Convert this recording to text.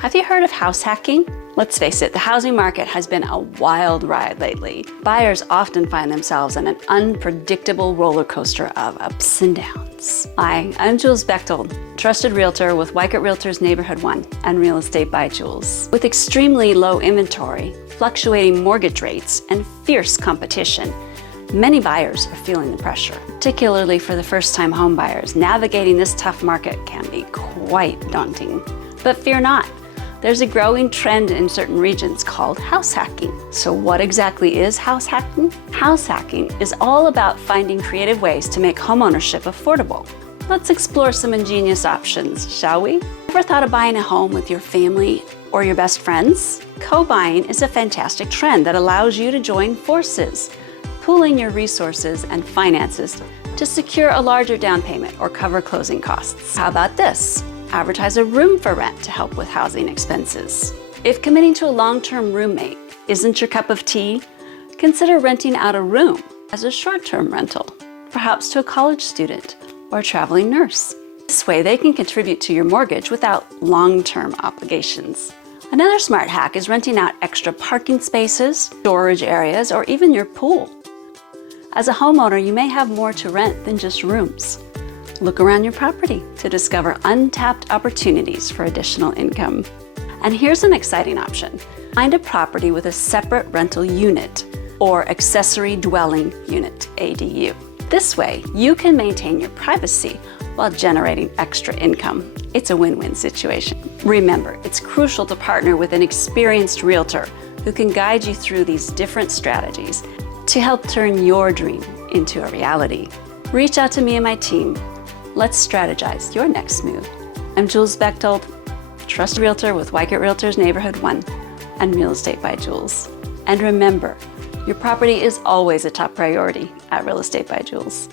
Have you heard of house hacking? Let's face it, the housing market has been a wild ride lately. Buyers often find themselves in an unpredictable roller coaster of ups and downs. Hi, I'm Jules Bechtold, trusted realtor with Weichert Realtors Neighborhood 1 and Real Estate by Jules. With extremely low inventory, fluctuating mortgage rates, and fierce competition, many buyers are feeling the pressure. Particularly for the first-time home buyers, navigating this tough market can be quite daunting. But fear not. There's a growing trend in certain regions called house hacking. So what exactly is house hacking? House hacking is all about finding creative ways to make homeownership affordable. Let's explore some ingenious options, shall we? Ever thought of buying a home with your family or your best friends? Co-buying is a fantastic trend that allows you to join forces, pooling your resources and finances to secure a larger down payment or cover closing costs. How about this? Advertise a room for rent to help with housing expenses. If committing to a long-term roommate isn't your cup of tea, consider renting out a room as a short-term rental, perhaps to a college student or a traveling nurse. This way they can contribute to your mortgage without long-term obligations. Another smart hack is renting out extra parking spaces, storage areas, or even your pool. As a homeowner, you may have more to rent than just rooms. Look around your property to discover untapped opportunities for additional income. And here's an exciting option. Find a property with a separate rental unit or accessory dwelling unit, ADU. This way, you can maintain your privacy while generating extra income. It's a win-win situation. Remember, it's crucial to partner with an experienced realtor who can guide you through these different strategies to help turn your dream into a reality. Reach out to me and my team. Let's strategize your next move. I'm Jules Bechtold, trusted realtor with Weichert Realtors Neighborhood 1 and Real Estate by Jules. And remember, your property is always a top priority at Real Estate by Jules.